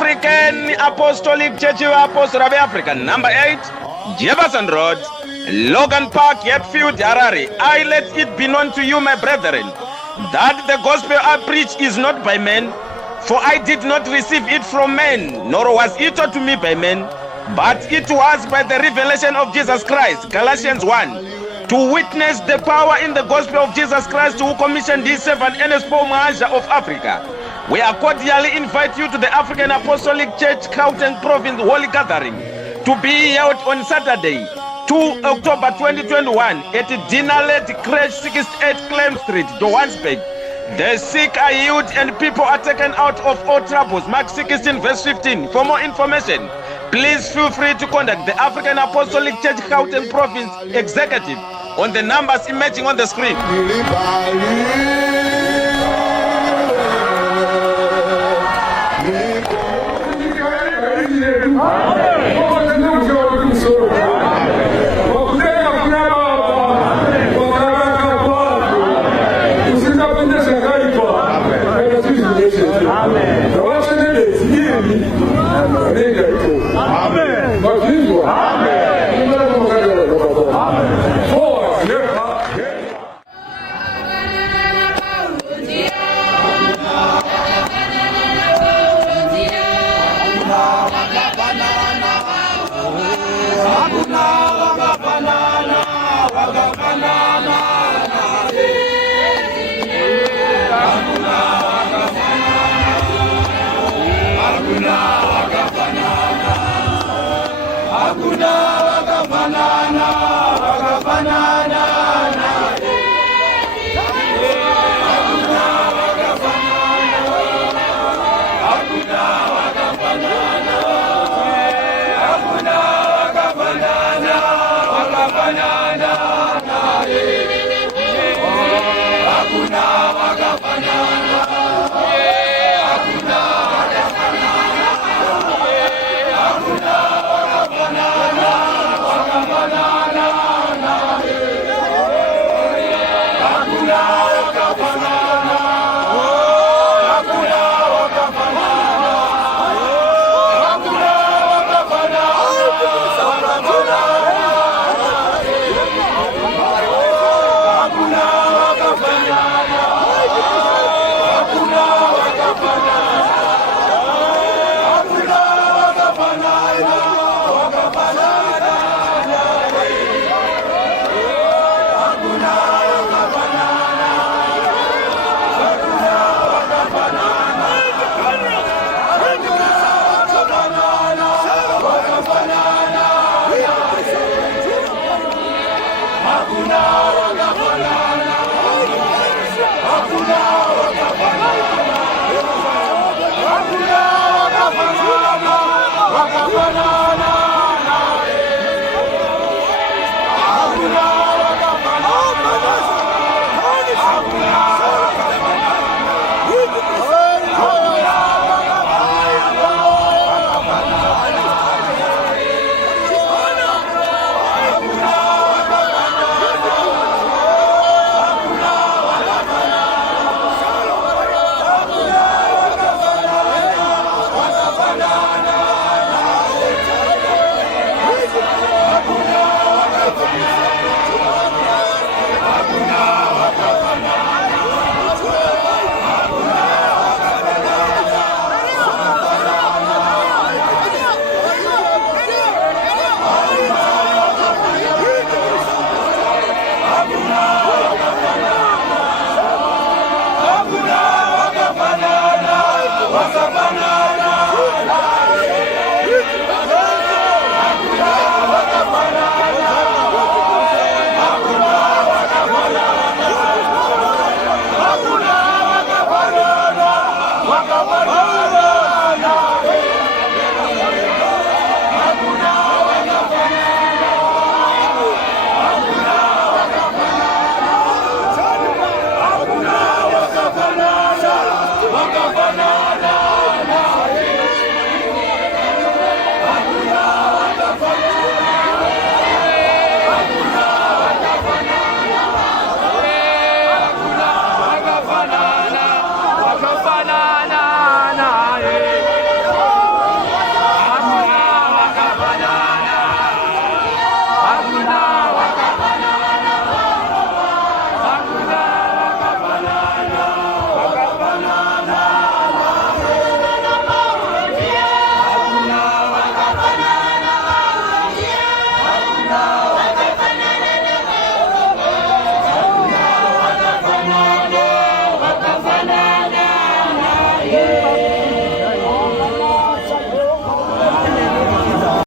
African Apostolic Church of Apostles of Africa, number 8, Jefferson Road, Logan Park, Hatfield, Harare. I let it be known to you, my brethren, that the gospel I preach is not by men, for I did not receive it from men, nor was it taught to me by men, but it was by the revelation of Jesus Christ. Galatians 1. To witness the power in the gospel of Jesus Christ, who commissioned his servant Ernest Paul Mahanja of Africa. We are cordially invite you to the African Apostolic Church, Gauteng Province Holy Gathering, to be held on Saturday, 2 October 2021 at Dinnerlet Crèche 68 Clem Street, Johannesburg. The sick are healed and people are taken out of all troubles. Mark 16 verse 15. For more information, please feel free to contact the African Apostolic Church Gauteng Province Executive on the numbers emerging on the screen. Hakuna wakafanana